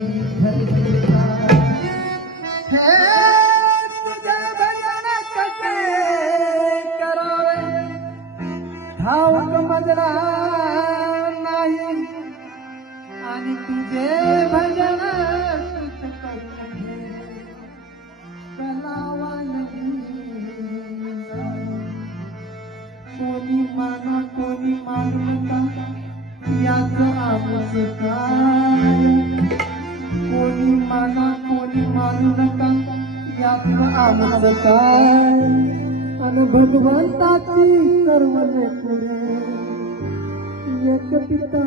तुझे भजन कसे करावे ठाऊक मजला नाही आणि तुझे भजन कलावा नाही कोणी माना कोणी मानू नका याचं आमचं काय कोणी माना कोणी मानू नका याचं आमचं काय आणि भगवंताची सर्व लेकरे एक पिता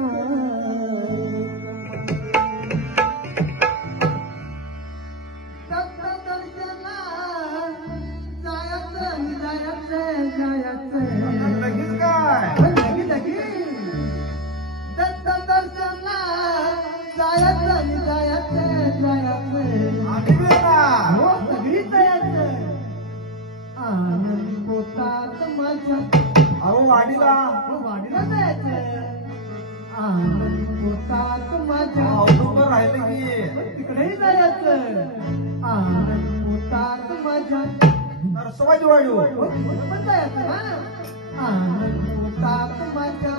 लगेच काय आम्ही बी येणार. अहो वाडीला औरंगाबाद राहिले की तिकडेही जायचं आनंद माझ्या नरसोबाची वाडी हो. पण जायचं ना आनंद माझ्या